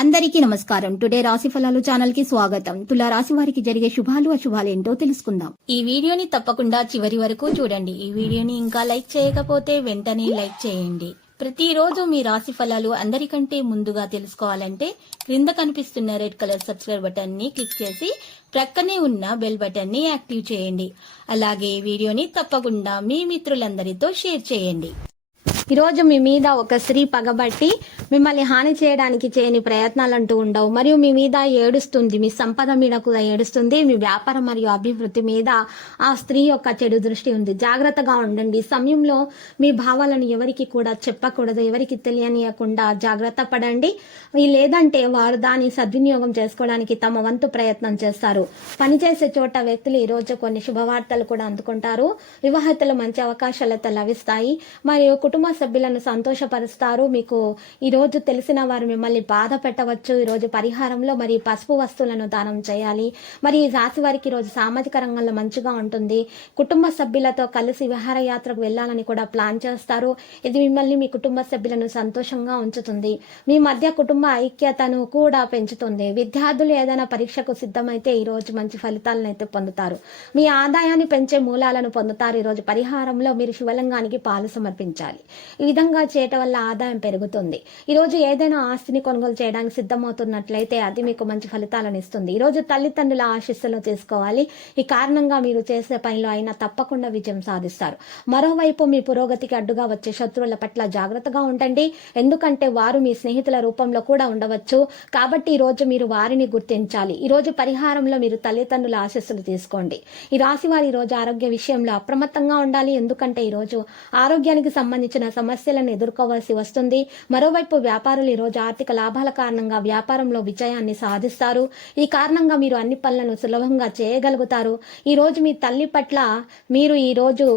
అందరికీ నమస్కారం. టుడే రాశి ఫలాలు ఛానల్ కి స్వాగతం. తులా రాశి వారికి జరిగే శుభాలు అశుభాలు ఏంటో తెలుసుకుందాం. ఈ వీడియోని తప్పకుండా చివరి వరకు చూడండి. ఈ వీడియోని ఇంకా లైక్ చేయకపోతే వెంటనే లైక్ చేయండి. ప్రతిరోజు మీ రాశి ఫలాలు అందరికంటే ముందుగా తెలుసుకోవాలంటే క్రింద కనిపిస్తున్న రెడ్ కలర్ సబ్స్క్రైబ్ బటన్ ని క్లిక్ చేసి ప్రక్కనే ఉన్న బెల్ బటన్ ని యాక్టివ్ చేయండి. అలాగే ఈ వీడియోని తప్పకుండా మీ మిత్రులందరితో షేర్ చేయండి. ఈరోజు మీ మీద ఒక స్త్రీ పగబట్టి మిమ్మల్ని హాని చేయడానికి చేయని ప్రయత్నాలంటూ ఉండవు. మరియు మీ మీద ఏడుస్తుంది, మీ సంపద మీద కూడా ఏడుస్తుంది. మీ వ్యాపారం మరియు అభివృద్ధి మీద ఆ స్త్రీ యొక్క చెడు దృష్టి ఉంది. జాగ్రత్తగా ఉండండి. సమయంలో మీ భావాలను ఎవరికి కూడా చెప్పకూడదు, ఎవరికి తెలియనియకుండా జాగ్రత్త పడండి. లేదంటే వారు దాన్ని సద్వినియోగం చేసుకోవడానికి తమ వంతు ప్రయత్నం చేస్తారు. పనిచేసే చోట వ్యక్తులు ఈరోజు కొన్ని శుభవార్తలు కూడా అందుకుంటారు. వివాహితులు మంచి అవకాశాలతో లభిస్తాయి. మరియు కుటుంబ సభ్యులను సంతోషపరుస్తారు. మీకు ఈ రోజు తెలిసిన వారు మిమ్మల్ని బాధ పెట్టవచ్చు. ఈ రోజు పరిహారంలో మరి పసుపు వస్తువులను దానం చేయాలి. మరి ఈ రాశి వారికి ఈ రోజు సామాజిక రంగంలో మంచిగా ఉంటుంది. కుటుంబ సభ్యులతో కలిసి విహారయాత్రకు వెళ్లాలని కూడా ప్లాన్ చేస్తారు. ఇది మిమ్మల్ని మీ కుటుంబ సభ్యులను సంతోషంగా ఉంచుతుంది. మీ మధ్య కుటుంబ ఐక్యతను కూడా పెంచుతుంది. విద్యార్థులు ఏదైనా పరీక్షకు సిద్ధమైతే ఈ రోజు మంచి ఫలితాలను అయితే పొందుతారు. మీ ఆదాయాన్ని పెంచే మూలాలను పొందుతారు. ఈ రోజు పరిహారంలో మీరు శివలింగానికి పాలు సమర్పించాలి. ఈ విధంగా చేయటం వల్ల ఆదాయం పెరుగుతుంది. ఈ రోజు ఏదైనా ఆస్తిని కొనుగోలు చేయడానికి సిద్ధమవుతున్నట్లయితే అది మీకు మంచి ఫలితాలను ఇస్తుంది. ఈ రోజు తల్లిదండ్రుల ఆశీస్సులు తీసుకోవాలి. ఈ కారణంగా మీరు చేసే పనిలో అయినా తప్పకుండా విజయం సాధిస్తారు. మరోవైపు మీ పురోగతికి అడ్డుగా వచ్చే శత్రువుల పట్ల జాగ్రత్తగా ఉండండి. ఎందుకంటే వారు మీ స్నేహితుల రూపంలో కూడా ఉండవచ్చు. కాబట్టి ఈ రోజు మీరు వారిని గుర్తించాలి. ఈ రోజు పరిహారంలో మీరు తల్లిదండ్రుల ఆశీస్సులు తీసుకోండి. ఈ రాశి వారి ఈ రోజు ఆరోగ్య విషయంలో అప్రమత్తంగా ఉండాలి. ఎందుకంటే ఈ రోజు ఆరోగ్యానికి సంబంధించిన సమస్యలను ఎదుర్కోవాల్సి వస్తుంది. మరోవైపు వ్యాపారులు ఈ రోజు ఆర్థిక లాభాల కారణంగా వ్యాపారంలో విజయాన్ని సాధిస్తారు. ఈ కారణంగా మీరు అన్ని పనులను సులభంగా చేయగలుగుతారు. ఈ రోజు మీ తల్లి పట్ల మీరు ఈ రోజు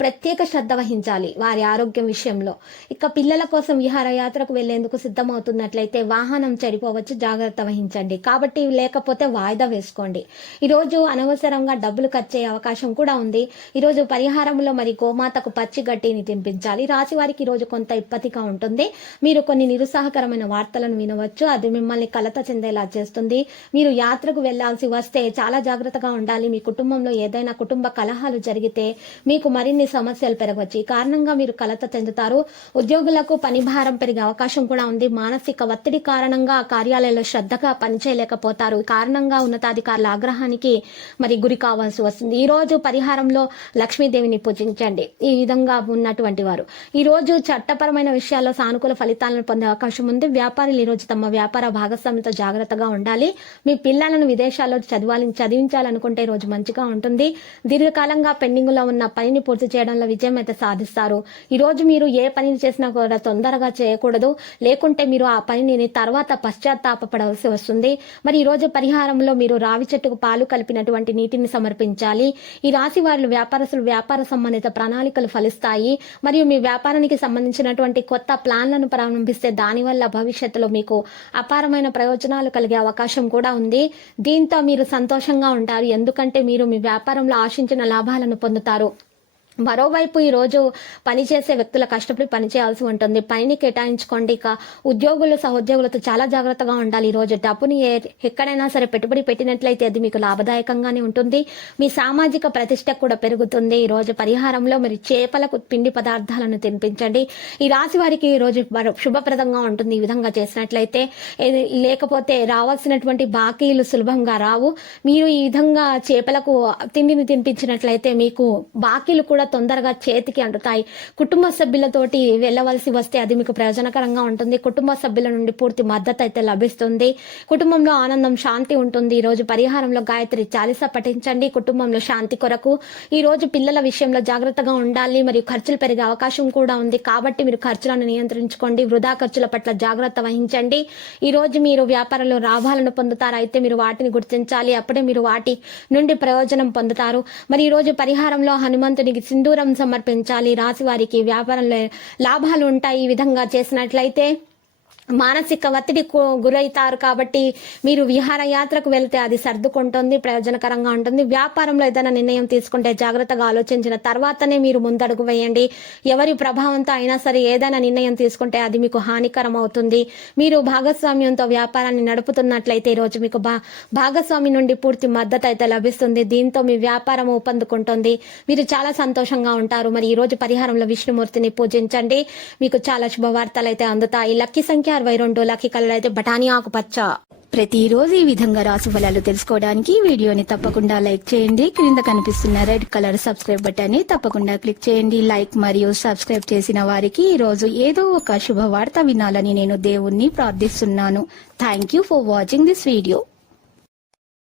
ప్రత్యేక శ్రద్ధ వహించాలి వారి ఆరోగ్యం విషయంలో. ఇక పిల్లల కోసం విహారయాత్రకు వెళ్లేందుకు సిద్ధమవుతున్నట్లయితే వాహనం చెడిపోవచ్చు, జాగ్రత్త వహించండి. కాబట్టి లేకపోతే వాయిదా వేసుకోండి. ఈరోజు అనవసరంగా డబ్బులు ఖర్చయ్యే అవకాశం కూడా ఉంది. ఈరోజు పరిహారంలో మరి గోమాతకు పచ్చి గడ్డిని తినిపించాలి. రాశి వారికి ఈరోజు కొంత ఇబ్బందిగా ఉంటుంది. మీరు కొన్ని నిరుత్సాహకరమైన వార్తలను వినవచ్చు. అది మిమ్మల్ని కలత చెందేలా చేస్తుంది. మీరు యాత్రకు వెళ్లాల్సి వస్తే చాలా జాగ్రత్తగా ఉండాలి. మీ కుటుంబంలో ఏదైనా కుటుంబ కలహాలు జరిగితే మీకు మరిన్ని సమస్యలు పెరగవచ్చు. ఈ కారణంగా మీరు కలత చెందుతారు. ఉద్యోగులకు పని భారం పెరిగే అవకాశం కూడా ఉంది. మానసిక ఒత్తిడి కారణంగా కార్యాలయంలో శ్రద్ధగా పనిచేయలేకపోతారు. ఈ కారణంగా ఉన్నతాధికారుల ఆగ్రహానికి మరి గురి కావాల్సి వస్తుంది. ఈ రోజు పరిహారంలో లక్ష్మీదేవిని పూజించండి. ఈ విధంగా ఉన్నటువంటి వారు ఈ రోజు చట్టపరమైన విషయాల్లో సానుకూల ఫలితాలను పొందే అవకాశం ఉంది. వ్యాపారులు ఈ రోజు తమ వ్యాపార భాగస్వామితో జాగ్రత్తగా ఉండాలి. మీ పిల్లలను విదేశాల్లో చదివించాలనుకుంటే ఈ రోజు మంచిగా ఉంటుంది. దీర్ఘకాలంగా పెండింగ్ లో ఉన్న పనిని పూర్తి చేయడంలో విజయం అయితే సాధిస్తారు. ఈ రోజు మీరు ఏ పనిని చేసినా కూడా తొందరగా చేయకూడదు. లేకుంటే మీరు ఆ పనిని తర్వాత పశ్చాత్తాపపడాల్సి వస్తుంది. మరి ఈ రోజు పరిహారంలో మీరు రావి చెట్టుకు పాలు కలిపినటువంటి నీటిని సమర్పించాలి. ఈ రాశి వారు వ్యాపారస్తులు వ్యాపార సంబంధిత ప్రణాళికలు ఫలిస్తాయి. మరియు మీ వ్యాపారానికి సంబంధించినటువంటి కొత్త ప్లాన్లను ప్రారంభిస్తే దానివల్ల భవిష్యత్తులో మీకు అపారమైన ప్రయోజనాలు కలిగే అవకాశం కూడా ఉంది. దీంతో మీరు సంతోషంగా ఉంటారు. ఎందుకంటే మీరు మీ వ్యాపారంలో ఆశించిన లాభాలను పొందుతారు. మరోవైపు ఈ రోజు పనిచేసే వ్యక్తుల కష్టపడి పనిచేయాల్సి ఉంటుంది. పనిని కేటాయించుకోండి. ఇక ఉద్యోగులు సహోద్యోగులతో చాలా జాగ్రత్తగా ఉండాలి. ఈ రోజు డబ్బుని ఎక్కడైనా సరే పెట్టుబడి పెట్టినట్లయితే అది మీకు లాభదాయకంగానే ఉంటుంది. మీ సామాజిక ప్రతిష్ట కూడా పెరుగుతుంది. ఈ రోజు పరిహారంలో మీరు చేపలకు పిండి పదార్థాలను తినిపించండి. ఈ రాశి వారికి ఈ రోజు శుభప్రదంగా ఉంటుంది. ఈ విధంగా చేసినట్లయితే లేకపోతే రావాల్సినటువంటి బాకీలు సులభంగా రావు. మీరు ఈ విధంగా చేపలకు తిండిని తినిపించినట్లయితే మీకు బాకీలు కూడా తొందరగా చేతికి అందుతాయి. కుటుంబ సభ్యులతోటి వెళ్ళవలసి వస్తే అది మీకు ప్రయోజనకరంగా ఉంటుంది. కుటుంబ సభ్యుల నుండి పూర్తి మద్దతు అయితే లభిస్తుంది. కుటుంబంలో ఆనందం, శాంతి ఉంటుంది. ఈ రోజు పరిహారంలో గాయత్రి చాలీస పఠించండి కుటుంబంలో శాంతి కొరకు. ఈ రోజు పిల్లల విషయంలో జాగ్రత్తగా ఉండాలి. మరియు ఖర్చులు పెరిగే అవకాశం కూడా ఉంది. కాబట్టి మీరు ఖర్చులను నియంత్రించుకోండి. వృధా ఖర్చుల పట్ల జాగ్రత్త వహించండి. ఈ రోజు మీరు వ్యాపారంలో లాభాలను పొందుతారు. అయితే మీరు వాటిని గుర్తించాలి. అప్పుడే మీరు వాటి నుండి ప్రయోజనం పొందుతారు. మరి ఈ రోజు పరిహారంలో హనుమంతునికి సింధూరం సమర్పించాలి. రాశి వారికి వ్యాపారంలో లాభాలు ఉంటాయి. ఈ విధంగా చేసినట్లయితే మానసిక ఒత్తిడి గురవుతారు. కాబట్టి మీరు విహారయాత్రకు వెళ్తే అది సర్దుకుంటుంది, ప్రయోజనకరంగా ఉంటుంది. వ్యాపారంలో ఏదైనా నిర్ణయం తీసుకుంటే జాగ్రత్తగా ఆలోచించిన తర్వాతనే మీరు ముందడుగు వేయండి. ఎవరి ప్రభావంతో అయినా సరే ఏదైనా నిర్ణయం తీసుకుంటే అది మీకు హానికరం అవుతుంది. మీరు భాగస్వామ్యంతో వ్యాపారాన్ని నడుపుతున్నట్లయితే ఈరోజు మీకు భాగస్వామి నుండి పూర్తి మద్దతు అయితే లభిస్తుంది. దీంతో మీ వ్యాపారం ఊపందుకుంటుంది. మీరు చాలా సంతోషంగా ఉంటారు. మరి ఈ రోజు పరిహారంలో విష్ణుమూర్తిని పూజించండి, మీకు చాలా శుభవార్తలు అయితే అందుతాయి. లక్కీ సంఖ్య 62, లక్కీ కలర్ అయితే బఠానీ ఆకుపచ్చ. ప్రతిరోజు ఈ విధంగా రాశి ఫలాలు తెలుసుకోవడానికి వీడియోని తప్పకుండా లైక్ చేయండి. క్రింద కనిపిస్తున్న రెడ్ కలర్ సబ్స్క్రైబ్ బటన్ ని తప్పకుండా క్లిక్ చేయండి. లైక్ మరియు సబ్స్క్రైబ్ చేసిన వారికి ఈ రోజు ఏదో ఒక శుభవార్త వినాలని నేను దేవుణ్ణి ప్రార్థిస్తున్నాను. Thank you for watching this video.